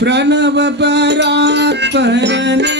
Pranav परात्परने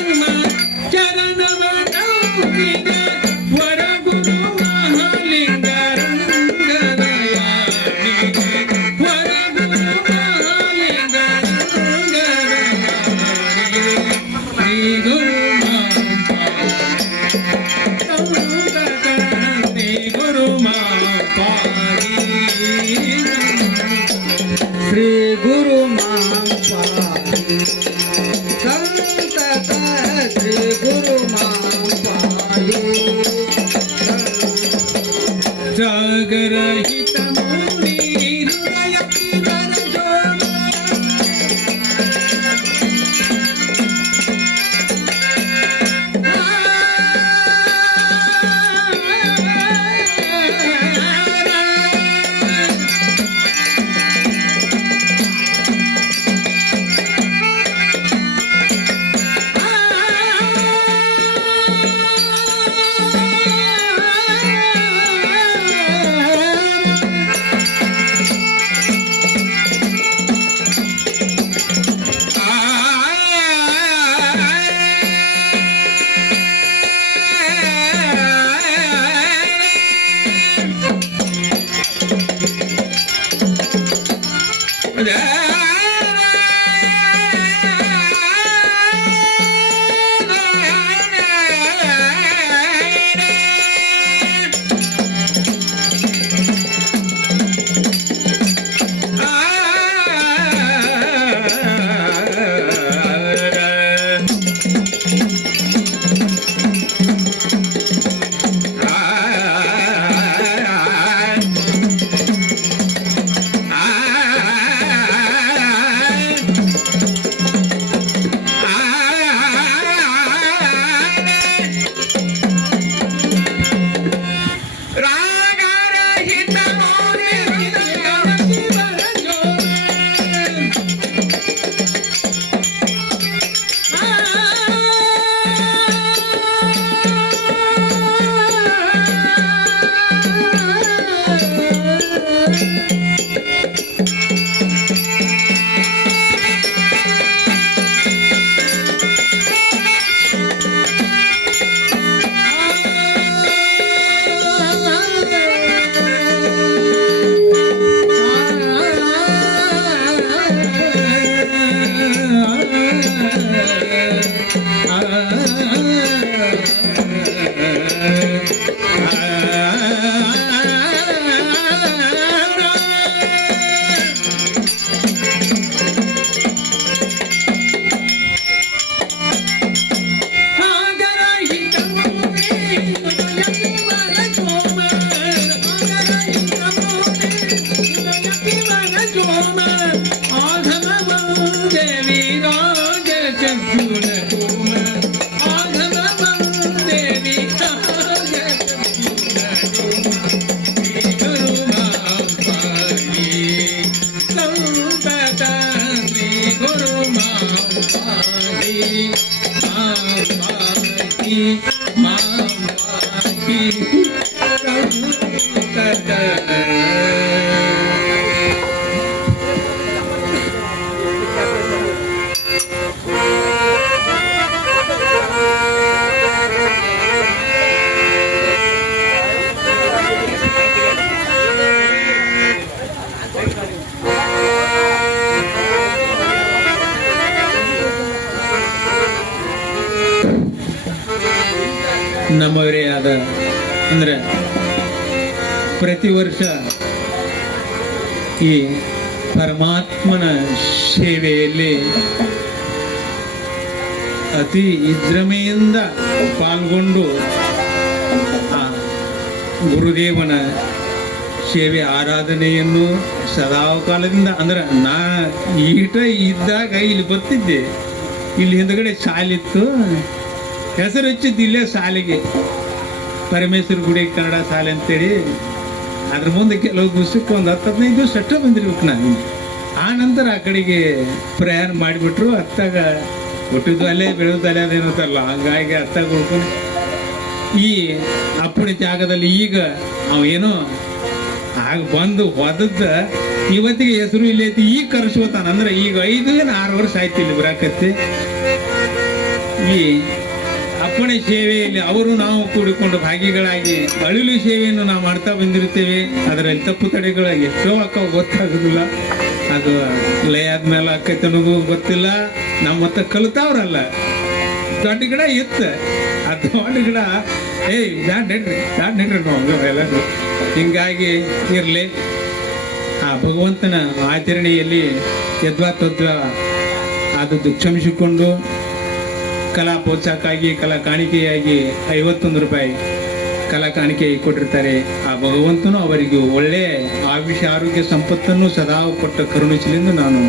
Friguru. ನಮ್ಮವರೇ ಆದ, ಅಂದರೆ ಪ್ರತಿ ವರ್ಷ ಈ ಪರಮಾತ್ಮನ ಸೇವೆಯಲ್ಲಿ ಅತಿ ವಿಜೃಂಭೆಯಿಂದ ಪಾಲ್ಗೊಂಡು ಆ ಗುರುದೇವನ ಸೇವೆ ಆರಾಧನೆಯನ್ನು ಸದಾ ಕಾಲದಿಂದ, ಅಂದ್ರೆ ನಾ ಈಟ ಇದ್ದಾಗ ಇಲ್ಲಿ ಬರ್ತಿದ್ದೆ. ಇಲ್ಲಿ ಹಿಂದ್ಗಡೆ ಶಾಲಿತ್ತು ಹೆಸರು ಹಚ್ಚಿದ್ದು ಇಲ್ಲೇ ಶಾಲೆಗೆ. ಪರಮೇಶ್ವರ ಗುಡಿ, ಕನ್ನಡ ಶಾಲೆ ಅಂತೇಳಿ. ಅದ್ರ ಮುಂದೆ ಕೆಲವು ದಿವಸಕ್ಕೆ ಒಂದು ಹತ್ತು ಹದಿನೈದು ದಿವಸ ಬಂದಿರ್ಬೇಕು ನಾನು. ಆ ನಂತರ ಆ ಕಡೆಗೆ ಪ್ರಯಾಣ ಮಾಡಿಬಿಟ್ರು. ಅತ್ತಾಗ ಹುಟ್ಟಿದ್ದು ಅಲ್ಲೇ ಬೆಳೆದು ಅಲ್ಲೇ ಅದೇನಂತಲ್ಲ ಹಂಗಾಗಿ ಅತ್ತಾಗ ಉಳ್ಕೊಂಡು. ಈ ಅಪ್ಪಣೆ ತ್ಯಾಗದಲ್ಲಿ ಈಗ ಅವೇನೋ ಆಗ ಬಂದು ಹೊದದ್ದ ಇವತ್ತಿಗೆ ಹೆಸರು ಇಲ್ಲಿ ಐತಿ, ಈಗ ಕರೆಸ್ಕೋತಾನ. ಅಂದ್ರೆ ಈಗ ಐದು ಏನು ಆರು ವರ್ಷ ಆಯ್ತು ಇಲ್ಲಿ ಬರಾಕತ್ತಿ. ಈ ಅಪ್ಪಣೆ ಸೇವೆಯಲ್ಲಿ ಅವರು ನಾವು ಕೂಡಿಕೊಂಡು ಭಾಗಿಗಳಾಗಿ ಅಳಿಲು ಸೇವೆಯನ್ನು ನಾವು ಮಾಡ್ತಾ ಬಂದಿರ್ತೇವೆ ಅದರಲ್ಲಿ ತಪ್ಪು ತಡೆಗಳು ಎಷ್ಟೋ ಅಕ್ಕ ಗೊತ್ತಾಗೋದಿಲ್ಲ. ಅದು ಲಯ ಆದ್ಮೇಲೆ ಆಕೈತೆ ಅನ್ನೋದು ಗೊತ್ತಿಲ್ಲ. ನಮ್ಮ ಮತ್ತೆ ಕಲಿತಾವ್ರಲ್ಲ. ದೊಡ್ಡ ಗಿಡ ಇತ್ತು. ಆ ದೊಡ್ಡ ಗಿಡ, ಏಯ್, ಬ್ಯಾಡ್ ನೆಡ್ರಿ ಬ್ಯಾಡ್ ನೆಡ್ರಿ ನಾವು ಎಲ್ಲರೂ ಹಿಂಗಾಗಿ ಇರಲಿ. ಆ ಭಗವಂತನ ಆಚರಣೆಯಲ್ಲಿ ಯದ್ವಾ ತದ್ವಾ ಆದದ್ದು ಕ್ಷಮಿಸಿಕೊಂಡು ಕಲಾ ಪ್ರೋತ್ಸಾಹಕ್ಕಾಗಿ, ಕಲಾ ಕಾಣಿಕೆಯಾಗಿ ಐವತ್ತೊಂದು ರೂಪಾಯಿ ಕಲಾ ಕಾಣಿಕೆ ಕೊಟ್ಟಿರ್ತಾರೆ. ಆ ಭಗವಂತನು ಅವರಿಗೆ ಒಳ್ಳೆ ಆಯುಷ್ಯ, ಆರೋಗ್ಯ ಸಂಪತ್ತನ್ನು ಸದಾ ಕೊಟ್ಟ ಕರುಣಿಸಲೆಂದು ನಾನು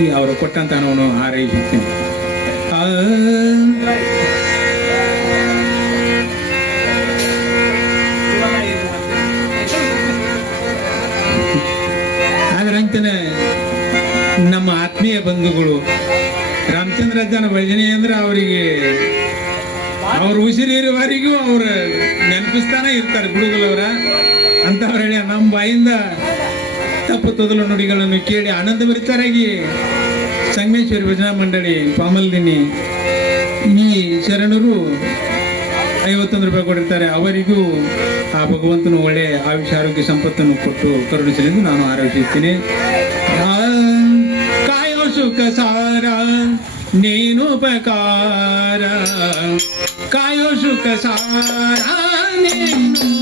ಈ ಅವರು ಕೊಟ್ಟಂತ ಹಣವನ್ನು ಹಾರೈಸುತ್ತೇನೆ. ಭಜನೆ ಅಂದ್ರೆ ಅವರಿಗೆ ಅವ್ರ ಉಸಿರಿರುವವರೆಗೂ ಅವ್ರ ನೆನಪಿಸ್ತಾನೆ ಇರ್ತಾರೆ ಗುಡುಗಲವರ. ಅಂತವ್ರ ಹೇಳಿ, ನಮ್ಮ ಬಾಯಿಂದ ತಪ್ಪು ತೊದಲು ನುಡಿಗಳನ್ನು ಕೇಳಿ ಆನಂದ ಭರಿತರಾಗಿ ಸಂಗಮೇಶ್ವರಿ ಭಜನಾ ಮಂಡಳಿ ಪಾಮಲ್ದಿನಿ ಈ ಶರಣರು ಐವತ್ತೊಂದು ರೂಪಾಯಿ ಕೊಟ್ಟಿರ್ತಾರೆ. ಅವರಿಗೂ ಆ ಭಗವಂತನು ಒಳ್ಳೆ ಆಯುಷ ಆರೋಗ್ಯ ಸಂಪತ್ತನ್ನು ಕೊಟ್ಟು ಕರುಣಿಸಲೆಂದು ನಾನು ಆರೋಪಿಸುತ್ತೇನೆ ಕಾಯೋ ಸುಖ ಸಾರ నేనుపకార కాయోషు కసారా నేను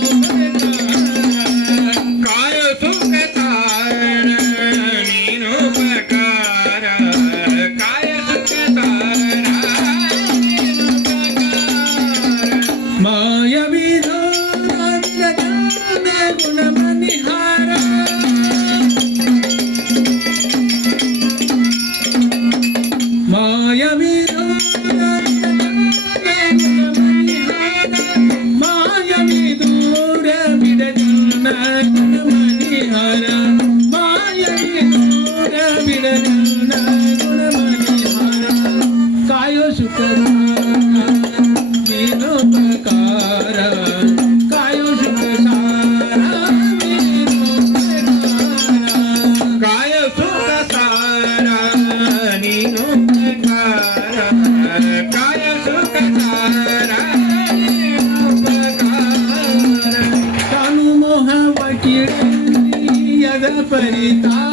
Perita.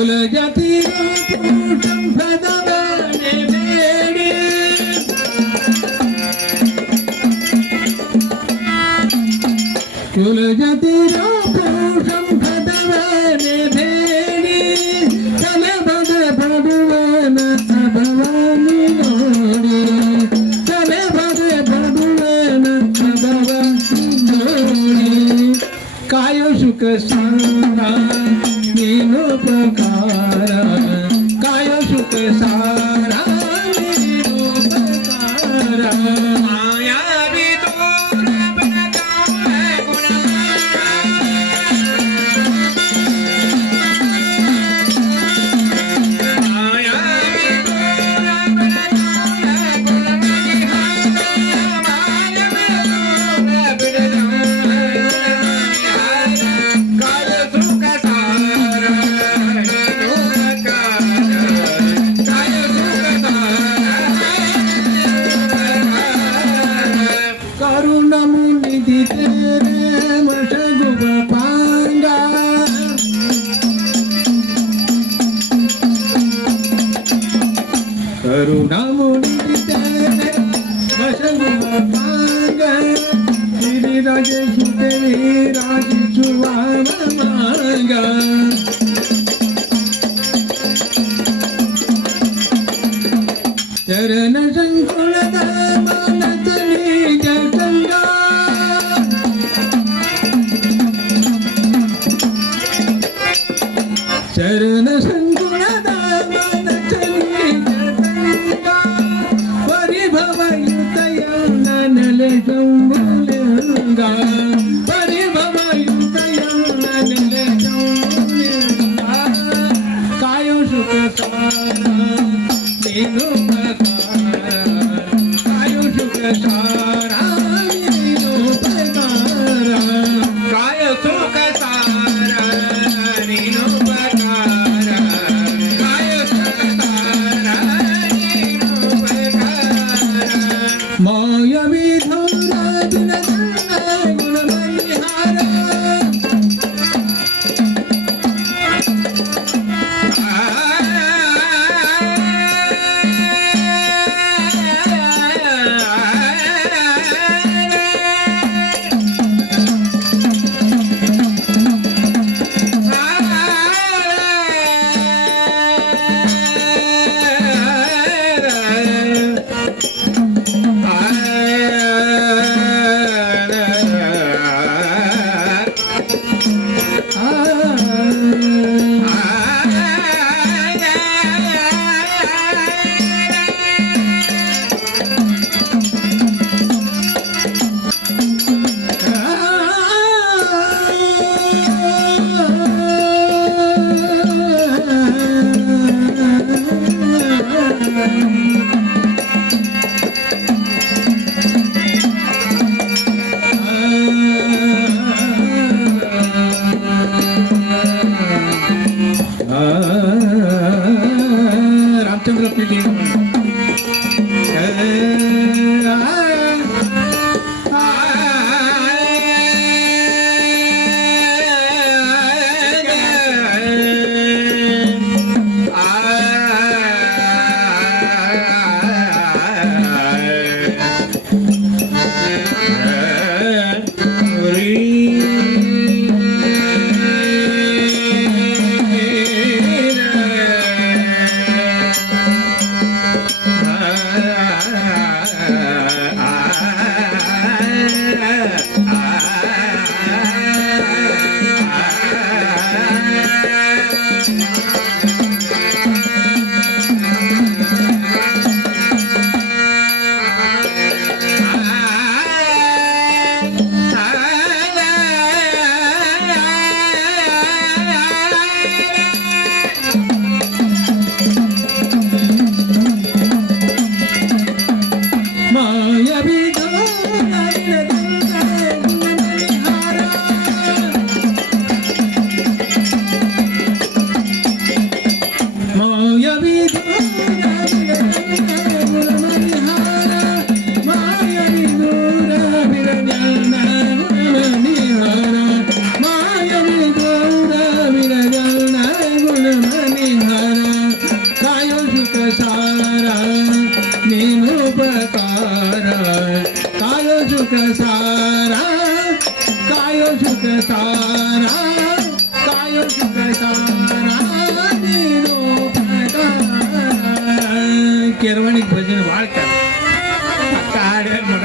Söyle getirip vurdum feda beni beni Söyle getirip vurdum beni beni Söyle bana bana bana sabahını Söyle bana bana bana sabahını Kayo şu kesin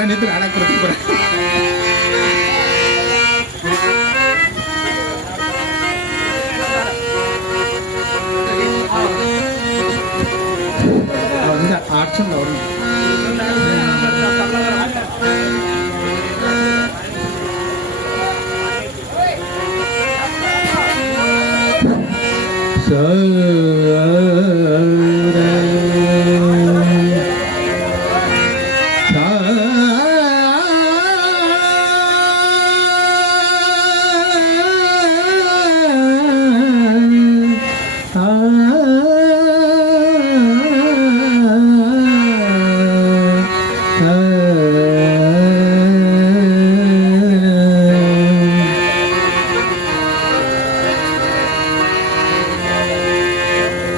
நான் நிறுத்துறேன்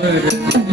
Thank you.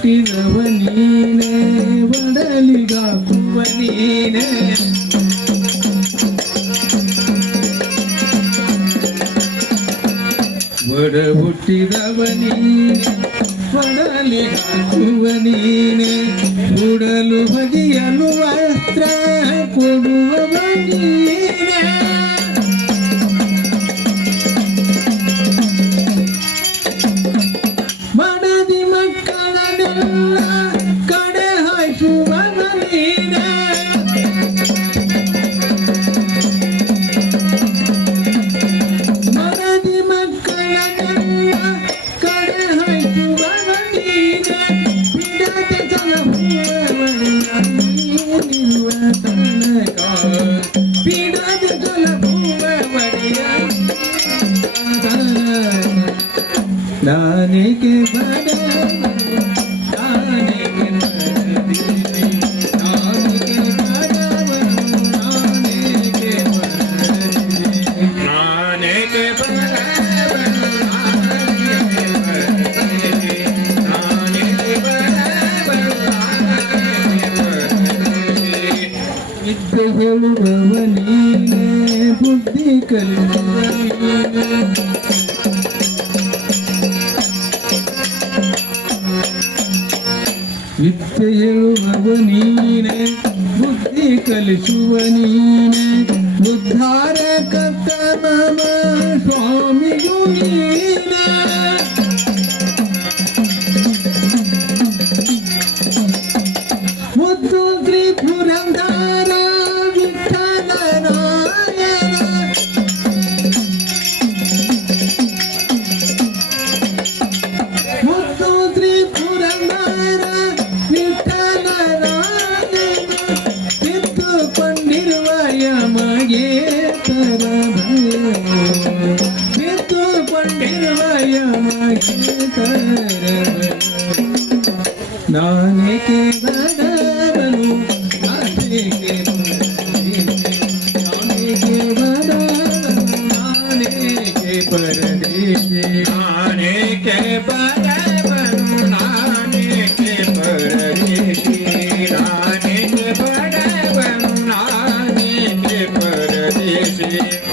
ಹುಟ್ಟಿದವ ನೀನೇ ಬಡಲಿಗಾಕುವ ನೀನೇ ಬಡ ಹುಟ್ಟಿದವ ನೀನೇ ಬಡಲಿಗಾಕುವ ನೀನೇ ಉಡಲು ಬಗೆಯಲು ವಸ್ತ್ರ ಕೊಡುವವ के बड़ा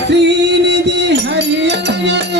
Srinidhi Hariyana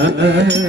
Hey.